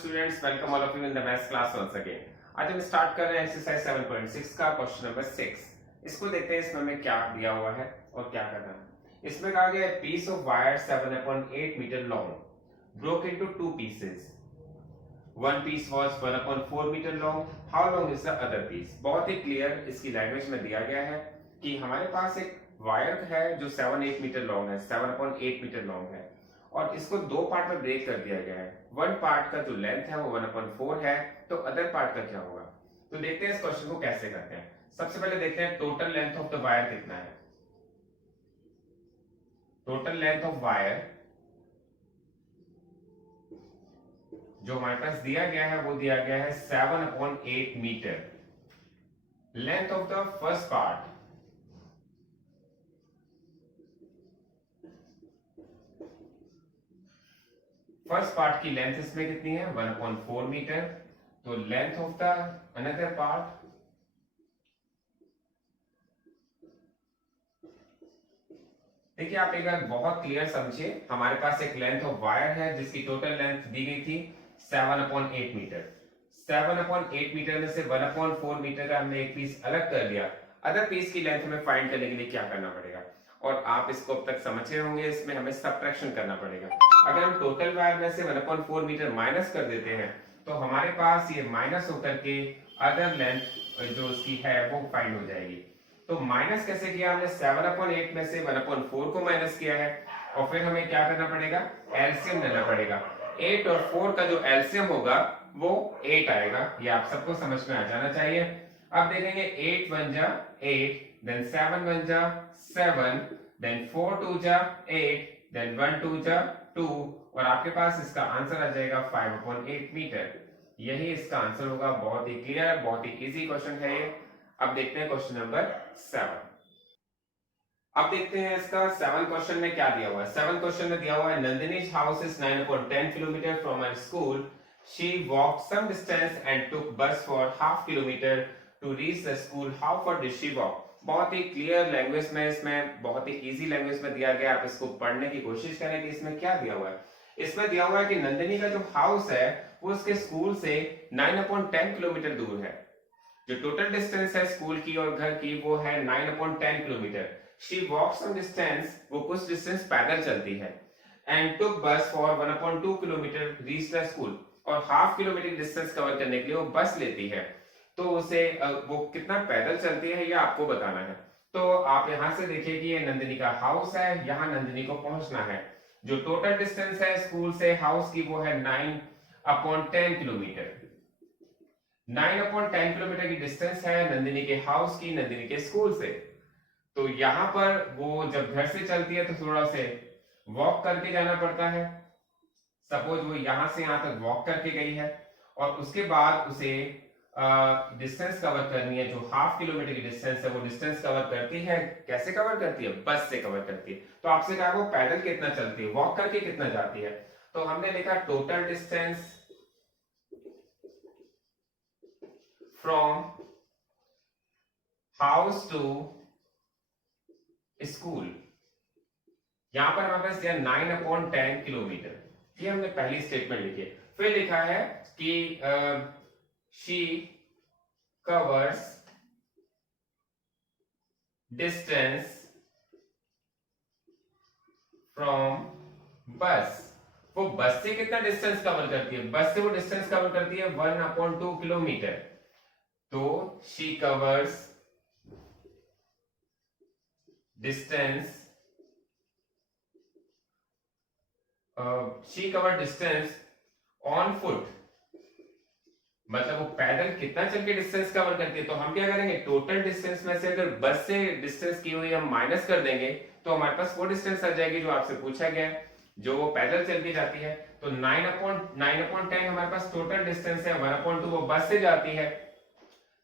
Students, welcome all of you in the maths class once again. आज हम start कर रहे हैं एक्सरसाइज 7.6 का क्वेश्चन नंबर 6। इसको देखते हैं इसमें हमें क्या दिया हुआ है और क्या करना है। इसमें कहा गया है piece of wire 7/8 metre long broke into two pieces. One piece was 1/4 metre long, how long is the other piece. बहुत ही क्लियर इसकी लैंग्वेज में दिया गया है कि हमारे पास एक वायर है जो 7-8 मीटर लॉन्ग है, 7/8 मीटर लॉन्ग है और इसको दो पार्ट में ब्रेक कर दिया गया है। वन पार्ट का जो लेंथ है वो 1/4 है, तो अदर पार्ट का क्या होगा। तो देखते हैं इस क्वेश्चन को कैसे करते हैं। सबसे पहले देखते हैं total length of the wire कितना है। टोटल लेंथ ऑफ वायर जो हमारे पास दिया गया है वो दिया गया है 7/8 metre. Length of the first part की लेंथ इसमें कितनी है 1/4 मीटर। तो length of the another part देखिए, आप एक बार बहुत क्लियर समझिए। हमारे पास एक लेंथ ऑफ वायर है जिसकी टोटल लेंथ दी गई थी 7/8 मीटर। 7/8 मीटर में से 1/4 मीटर का हमने एक पीस अलग कर दिया। अदर पीस की लेंथ हमें फाइंड करने के लिए क्या करना पड़ेगा, और आप इसको अब तक समझे होंगे, इसमें हमें सबट्रैक्शन करना पड़ेगा। अगर हम टोटल वायर में से 1/4 मीटर माइनस कर देते हैं तो हमारे पास ये माइनस होकर के अदर लेंथ जो उसकी है वो फाइंड हो जाएगी। तो माइनस कैसे किया हमने, 7/8 में से 1/4 को माइनस किया है और फिर हमें क्या करना पड़ेगा, एलसीएम लेना पड़ेगा। 8 और 4 का जो एलसीएम होगा वो 8 आएगा। ये आप सबको समझ में आ जाना चाहिए। अब देखेंगे 8 1 जा 8, देन 7 1 जा 7, देन 4 2 जा 8, देन 1 2 जा 2 और आपके पास इसका आंसर आ जाएगा 5/8 मीटर। यही इसका आंसर होगा। बहुत ही क्लियर, बहुत ही इजी क्वेश्चन है ये। अब देखते हैं क्वेश्चन नंबर 7। अब देखते हैं इसका 7 क्वेश्चन में क्या दिया हुआ है। 7 क्वेश्चन में दिया हुआ है Nandini's house is 9/10 kilometre from her school. She walked some distance and took bus for half kilometer to reach the school. How far did she walk? बहुत ही क्लियर लैंग्वेज में, इसमें बहुत ही इजी लैंग्वेज में दिया गया। आप इसको पढ़ने की कोशिश करें कि इसमें क्या दिया हुआ है। इसमें दिया हुआ है कि नंदिनी का जो हाउस है वो उसके स्कूल से 9/10 किलोमीटर दूर है। जो टोटल डिस्टेंस है स्कूल की और घर की वो है 9/10 kilometre. She walk some distance, वो कुछ डिस्टेंस पैदल चलती है। And took bus for 1/2 kilometre reach the school, और हाफ किलोमीटर डिस्टेंस कवर करने के लिए वो बस लेती है। तो उसे वो कितना पैदल चलती है ये आपको बताना है। तो आप यहां से देखिए कि ये नंदिनी का हाउस है, यहाँ नंदिनी को पहुंचना है। जो टोटल डिस्टेंस है स्कूल से हाउस की वो है 9/10 किलोमीटर। 9/10 किलोमीटर की डिस्टेंस है नंदिनी के हाउस की, नंदिनी के स्कूल से। तो यहां पर वो जब घर से चलती है तो थोड़ा से वॉक करके जाना पड़ता है। सपोज वो यहां से यहां तक वॉक करके गई है और उसके बाद उसे डिस्टेंस कवर करनी है। जो हाफ किलोमीटर की डिस्टेंस है वो डिस्टेंस कवर करती है। कैसे कवर करती है, बस से कवर करती है। तो आपसे कहा वो पैदल कितना चलती है, वॉक करके कितना जाती है। तो हमने लिखा total distance from house to school। यहां पर हमारे पास दिया 9/10 किलोमीटर। ये हमने पहली स्टेटमेंट लिखी है। फिर लिखा है कि she covers distance from bus। वो बस से कितना डिस्टेंस कवर करती है, बस से वो डिस्टेंस कवर करती है 1/2 किलोमीटर। तो she covers distance on foot, मतलब वो पैदल कितना चल के डिस्टेंस कवर करती है। तो हम क्या करेंगे, टोटल डिस्टेंस में से अगर बस से डिस्टेंस की हुई हम माइनस कर देंगे तो हमारे पास वो डिस्टेंस आ जाएगी जो आपसे पूछा गया है, जो वो पैदल चल के जाती है। तो 9/10 हमारे पास टोटल डिस्टेंस है, 1/2 वो बस से जाती है।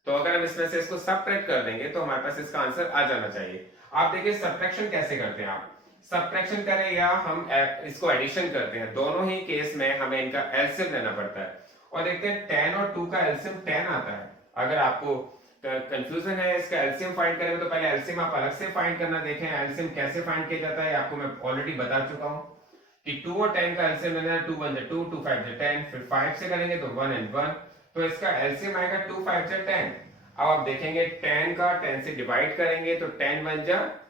तो अगर हम इसमें से इसको सबट्रैक्ट कर देंगे तो हमारे पास इसका आंसर आ जाना चाहिए। आप देखिए सबट्रैक्शन कैसे करते हैं। आप सबट्रैक्शन करें या हम इसको एडिशन करते हैं, दोनों ही केस में हमें इनका एलसीएम लेना पड़ता है। और देखते हैं 10 और 2 का एलसीएम 10 आता है। अगर आपको कंफ्यूजन है इसका एलसीएम फाइंड करेंगे तो पहले एलसीएम आप अलग से फाइंड करना देखें। एलसीएम कैसे फाइंड किया जाता है आपको मैं ऑलरेडी बता चुका हूं कि 2 और 10 का एलसीएम लेना है, 2 1 2, 2 5 10, फिर 5 से करेंगे तो 1 and 1, तो इसका एलसीएम आएगा 2 5 10। अब आप देखेंगे 10 का 10 से डिवाइड करेंगे तो 10 1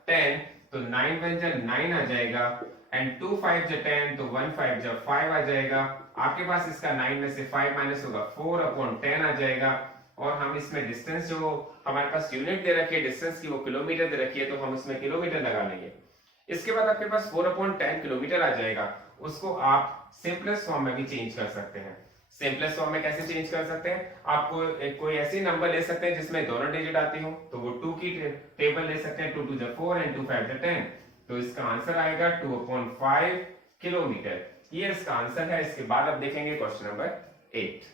10, तो 9 1 9 आ जाएगा, एंड 2 5 10, तो 1 5 5 आ जाएगा। आपके पास इसका 9 में से 5 माइनस होगा 4 अपॉन 10 आ जाएगा, और हम इसमें डिस्टेंस जो हमारे पास यूनिट दे रखी है डिस्टेंस की वो किलोमीटर दे रखी है, तो हम इसमें किलोमीटर लगा लेंगे। इसके बाद आपके पास 4 अपॉन 10 किलोमीटर आ जाएगा। उसको आप सिंपलेस्ट फॉर्म में भी चेंज कर सकते हैं। सिंपलेस्ट फॉर्म में कैसे चेंज कर सकते हैं? आपको कोई ऐसी नंबर ले सकते हैं जिसमें दोनों डिजिट आती हो, तो वो 2 की टेबल ले सकते हैं, 2 2 4 एंड 2 5 10, तो इसका आंसर आएगा 2 अपॉन 5 किलोमीटर। ये इसका आंसर है। इसके बाद अब देखेंगे क्वेश्चन नंबर 8।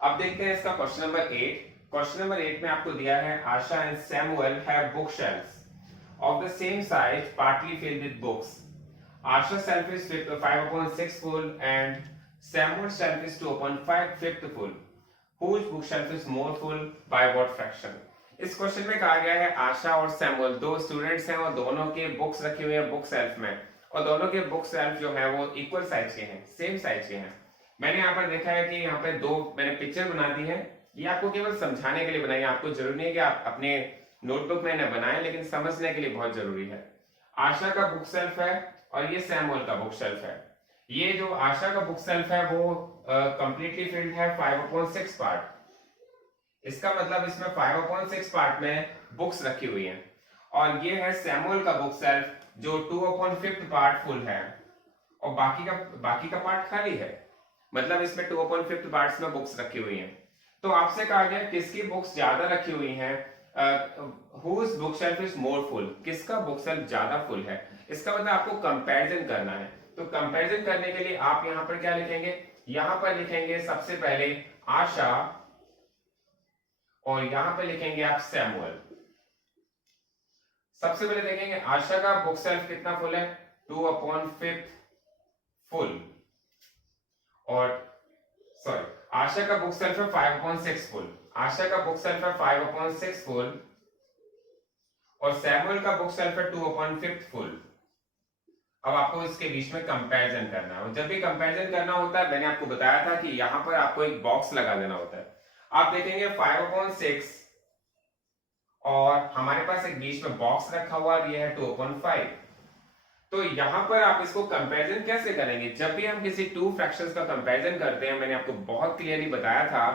अब देखते हैं इसका क्वेश्चन नंबर 8। क्वेश्चन नंबर 8 में आपको दिया है Asha and Samuel have book shelves of the same size partly filled with books. Asha's shelf is 5 upon 6 full and Samuel's shelf is 2 upon 5 full. Whose bookshelf is more full by what fraction? इस question में कहा गया है आशा और Samuel दो students हैं और दोनों के बुक्स रखे हुए हैं बुक शेल्फ में, और दोनों के बुक शेल्फ जो है वो इक्वल साइज के हैं, सेम साइज के हैं। मैंने यहाँ पर देखा है कि यहाँ पे दो मैंने पिक्चर बना दी है, ये आपको केवल समझाने के लिए बनाई है, आपको जरूरी नहीं है कि आप अपने नोटबुक में न बनाएं, लेकिन समझने के लिए बहुत जरूरी है। आशा का बुक शेल्फ है और ये सैमुअल का बुक शेल्फ है। ये जो आशा का बुक शेल्फ है वो कंप्लीटली फिल्ड है 5/6 पार्ट। इसका मतलब इसमें 5/6 पार्ट में बुक्स रखी हुई हैं, और ये है सैमुअल का बुक शेल्फ जो 2/5 पार्ट फुल है, और बाकी का पार्ट खाली है। मतलब इसमें 2/5 पार्ट्स में बुक्स रखी हुई हैं। तो आपसे कहा गया किसकी बुक्स ज्यादा रखी हुई हैं, whose bookshelf is more full, किसका बुक शेल्फ ज्यादा फुल है। इसका मतलब आपको कंपैरिजन करना है। तो कंपैरिजन करने के लिए आप यहां पर क्या लिखेंगे, यहां पर लिखेंगे सबसे पहले आशा, और यहां पर लिखेंगे आप सैमुअल। सबसे पहले देखेंगे आशा का बुक शेल्फ कितना फुल है, 2/5 फुल, और सॉरी आशा का बुक शेल्फ है 5/6 फुल। आशा का बुक शेल्फ है 5/6 फुल, और सैमुअल का बुक शेल्फ है 2/5 फुल। अब आपको इसके बीच में कंपैरिजन करना है, और जब भी कंपैरिजन करना होता है मैंने आपको बताया था कि यहां पर आपको एक बॉक्स लगा देना होता है। आप देखेंगे 5/6 और हमारे पास एक बीच में बॉक्स रखा हुआ, ये है 2/5। तो यहां पर आप इसको कंपैरिजन कैसे करेंगे? जब भी हम किसी टू फ्रैक्शंस का कंपैरिजन करते हैं, मैंने आपको बहुत क्लियरली बताया था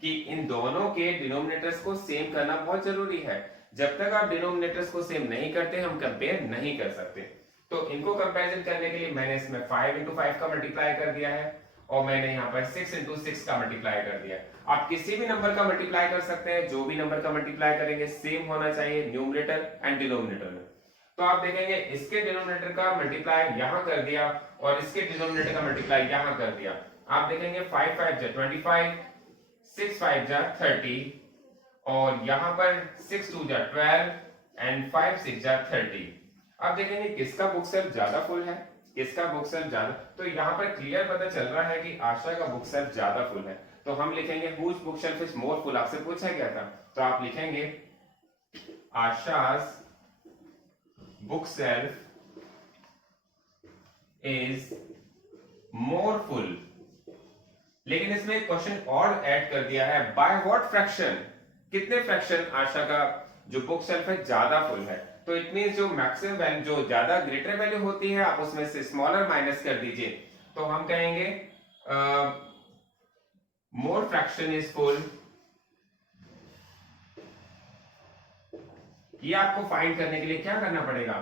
कि इन दोनों के डिनोमिनेटर्स को सेम करना बहुत जरूरी है। जब तक आप डिनोमिनेटर्स को सेम नहीं करते हम कंपेयर नहीं कर सकते। तो इनको कंपैरिजन करने के लिए मैंने इसमें 5 into 5 का मल्टीप्लाई कर दिया है, और मैंने यहाँ पर 6 into 6 का मल्टीप्लाई कर दिया। आप किसी भी नंबर का मल्टीप्लाई कर सकते हैं, जो भी नंबर का मल्टीप्लाई करेंगे सेम होना चाहिए न्यूमरेटर एंड डिनोमिनेटर में। तो आप देखेंगे इसके डिनोमिनेटर का मल्टीप्लाई यहां कर दिया और इसके डिनोमिनेटर का मल्टीप्लाई यहां कर दिया। आप देखेंगे 5 5 25, 6 5 30, और यहां पर 6 2 12 एंड 5 6 30। आप देखेंगे किसका बुक शेल्फ ज्यादा फुल है, किसका बुक शेल्फ ज्यादा। तो यहां पर क्लियर पता चल रहा है कि आशा का बुक शेल्फ ज्यादा फुल है, तो हम लिखेंगे whose book shelf is more full. आपसे पूछा गया था, तो आप लिखेंगे Asha's book shelf is more full। लेकिन इसमें एक क्वेश्चन और ऐड कर दिया है, by what fraction, कितने फ्रैक्शन आशा का जो बुक शेल्फ है ज्यादा फुल है। तो इट मींस जो मैक्सिमम वैल्यू जो ज्यादा ग्रेटर वैल्यू होती है आप उसमें से स्मॉलर माइनस कर दीजिए, तो हम कहेंगे मोर फ्रैक्शन इज फुल। ये आपको फाइंड करने के लिए क्या करना पड़ेगा,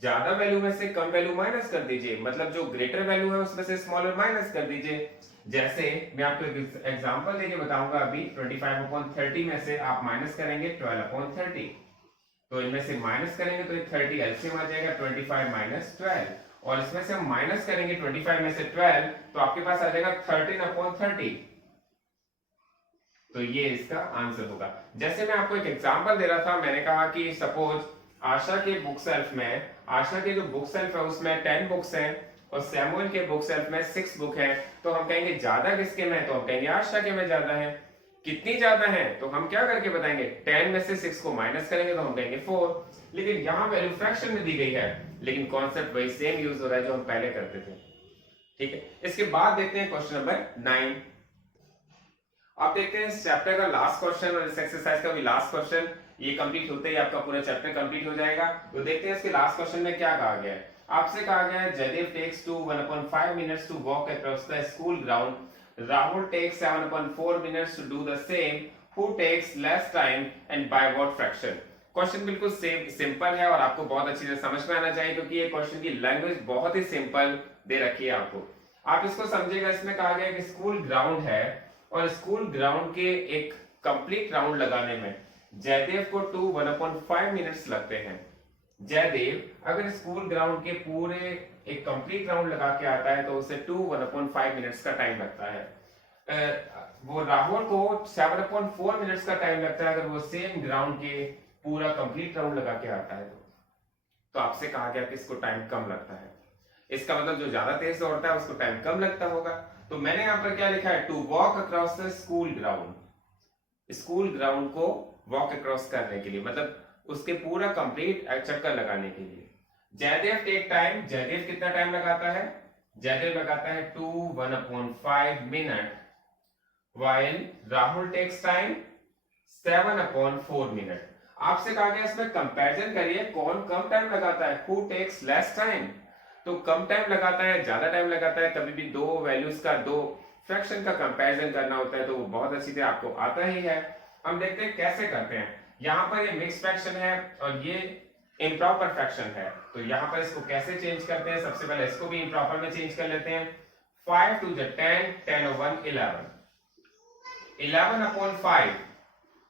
ज्यादा वैल्यू में से कम वैल्यू माइनस कर दीजिए, मतलब जो ग्रेटर वैल्यू है उसमें से स्मॉलर माइनस कर दीजिए। जैसे मैं आपको एक एग्जांपल देके बताऊंगा अभी, 25/30 में से आप माइनस करेंगे 12/30, तो इनमें से माइनस करेंगे तो 30 एलसीएम आ जाएगा 25 - 12, और इसमें से हम माइनस करेंगे 25 में से 12, तो आपके पास आ जाएगा 13/30। तो ये इसका आंसर होगा। जैसे मैं आपको एक एग्जांपल दे रहा था, मैंने कहा कि सपोज आशा के बुक शेल्फ में, आशा के जो बुक शेल्फ है उसमें 10 बुक्स हैं और सैमुअल के बुक शेल्फ में 6 बुक है, तो हम कहेंगे ज्यादा किसके में है, तो हम कहेंगे आशा के में ज्यादा है। कितनी ज्यादा है तो हम क्या करके बताएंगे, 10 में से 6 को माइनस करेंगे तो हम कहेंगे 4, लेकिन यहाँ वैल्यू फ्रैक्शन में दी गई है, लेकिन कॉन्सेप्ट वही सेम यूज हो रहा है जो हम पहले करते थे। ठीक है, इसके बाद देखते हैं क्वेश्चन नंबर 9। आप देखते हैं इस चैप्टर का लास्ट क्वेश्चन और इस एक्सरसाइज का भी लास्ट क्वेश्चन, ये कंप्लीट होते ही आपका पूरा चैप्टर कंप्लीट हो जाएगा। तो देखते हैं इसके लास्ट क्वेश्चन में क्या कहा गया है। आपसे कहा गया है Jaidev takes 1/5 minutes to walk across the school ground, Rahul takes 7/4 minutes to do the same, who takes less time and by what fraction. Question बिल्कुल सिंपल है और आपको बहुत अच्छी तरह समझ में आना चाहिए, क्योंकि ये क्वेश्चन की लैंग्वेज बहुत ही सिंपल दे रखी है आपको। आप इसको समझिएगा, इसमें कहा गया है कि स्कूल ग्राउंड है और स्कूल ग्राउंड के एक कंप्लीट राउंड लगाने में जयदेव को 1/5 मिनट्स लगते हैं। जयदेव अगर स्कूल ग्राउंड के पूरे एक कंप्लीट राउंड लगा के आता है तो उसे 1/5 मिनट्स का टाइम लगता है। वो राहुल को 7/4 मिनट्स का टाइम लगता है अगर वो सेम ग्राउंड के पूरा कंप्लीट राउंड लगा के आता है तो आपसे कहा गया कि इसको टाइम कम लगता है। इसका मतलब जो ज्यादा तेज दौड़ता है उसको टाइम कम लगता होगा। तो मैंने यहाँ पर क्या लिखा है, to walk across the school ground, school ground को वॉक अक्रॉस करने के लिए, मतलब उसके पूरा कंप्लीट चक्कर लगाने के लिए। जयदेव टेक टाइम, जयदेव कितना टाइम लगाता है, जयदेव लगाता है 1/5 minute, while Rahul takes time 7/4 minute. आपसे कहा गया इसमें कंपैरिजन करिए कौन कम टाइम लगाता है, हु टेक्स लेस टाइम। तो कम टाइम लगाता है, ज्यादा टाइम लगाता है, कभी भी दो वैल्यूज का, दो फ्रैक्शन का कंपैरिजन करना होता है तो वो बहुत अच्छी तरह आपको आता ही है। हम देखते हैं कैसे करते हैं। यहाँ पर ये मिक्स फ्रैक्शन है और ये इम्प्रॉपर फ्रैक्शन है, तो यहाँ पर इसको कैसे चेंज करते हैं, सबसे पहले इसको भी इम्प्रॉपर में चेंज कर लेते हैं। 5 2 10, 10 और 1 11, 11/5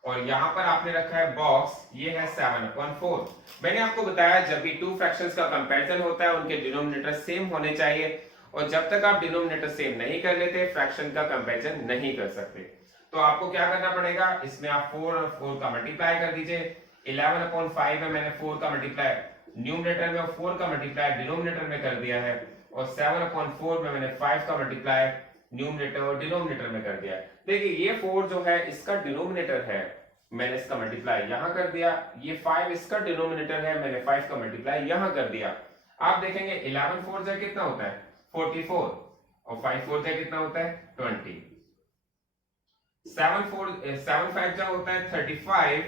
और यहां पर आपने रखा है बॉक्स, ये है 7/4। मैंने आपको बताया जब भी टू फ्रैक्शंस का कंपैरिजन होता है उनके डिनोमिनेटर सेम होने चाहिए, और जब तक आप डिनोमिनेटर सेम नहीं कर लेते फ्रैक्शन का कंपैरिजन नहीं कर सकते। तो आपको क्या करना पड़ेगा, इसमें आप 4 और 4 का मल्टीप्लाई कर दीजिए। 11/5 में मैंने 4 का मल्टीप्लाई न्यूमरेटर में और 4 का मल्टीप्लाई डिनोमिनेटर में कर दिया है, और 7/4 में मैंने 5 का मल्टीप्लाई न्यूमरेटर और डिनोमिनेटर में कर दिया। देखिए ये 4 जो है इसका डिनोमिनेटर है, मैंने इसका मल्टीप्लाई यहां कर दिया। ये 5 इसका डिनोमिनेटर है, मैंने 5 का मल्टीप्लाई यहां कर दिया। आप देखेंगे 11 4 जा कितना होता है 44, और 5 4 जा कितना होता है 20, 7 5 जा होता है 35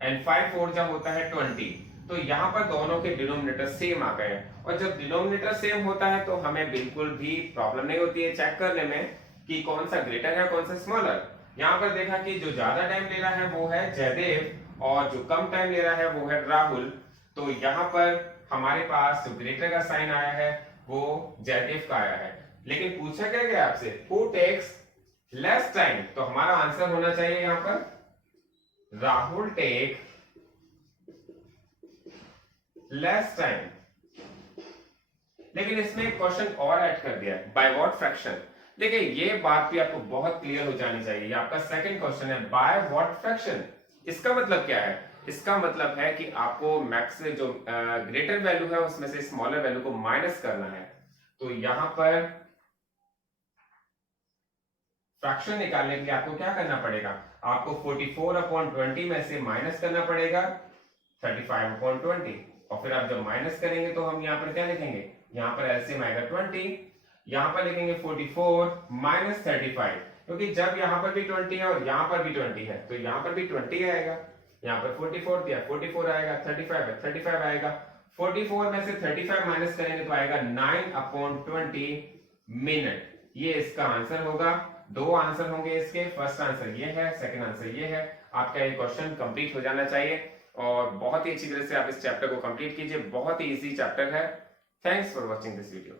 एंड 5 4 जा होता है 20। तो यहाँ पर दोनों के डिनोमिनेटर सेम आ गए, और जब डिनोमिनेटर सेम होता है तो हमें बिल्कुल भी प्रॉब्लम नहीं होती है चेक करने में कि कौन सा ग्रेटर है कौन सा स्मॉलर। यहाँ पर देखा कि जो ज्यादा टाइम ले रहा है वो है जयदेव और जो कम टाइम ले रहा है वो है राहुल। तो यहाँ पर हमारे पास जो ग्रेटर का साइन आया है वो जयदेव का आया है, लेकिन पूछा क्या गया आपसे, हु टेक्स लेस टाइम। तो हमारा आंसर होना चाहिए यहाँ पर राहुल टेक लेस टाइम। लेकिन इसमें एक क्वेश्चन और ऐड कर दिया है, बाय व्हाट फ्रैक्शन। देखिए ये बात भी आपको बहुत क्लियर हो जानी चाहिए। ये आपका सेकंड क्वेश्चन है, बाय व्हाट फ्रैक्शन। इसका मतलब क्या है, इसका मतलब है कि आपको मैक्स से जो ग्रेटर वैल्यू है उसमें से स्मॉलर वैल्यू को माइनस करना है। तो यहां पर फ्रैक्शन निकालने के लिए आपको क्या करना पड़ेगा, आपको 44/20 में से माइनस करना पड़ेगा 35/20, और फिर आप जब माइनस करेंगे तो हम यहाँ पर क्या लिखेंगे, यहाँ पर एलसीएम आएगा 20, यहाँ पर लिखेंगे 44 माइनस 35, क्योंकि जब यहाँ पर भी 20 है और यहाँ पर भी 20 है तो यहाँ पर भी 20 आएगा। यहाँ पर 44 दिया 44 आएगा, 35 है 35 आएगा। 44 में से 35 माइनस करेंगे तो आएगा 9/20 मिनट। ये इसका आंसर होगा। दो आंसर होंगे इसके, फर्स्ट आंसर ये है, सेकंड आंसर ये है। आपका ये क्वेश्चन कंप्लीट हो जाना चाहिए और बहुत ही अच्छी तरह से आप इस चैप्टर को कंप्लीट कीजिए। बहुत ही इजी चैप्टर है। Thanks for watching this video.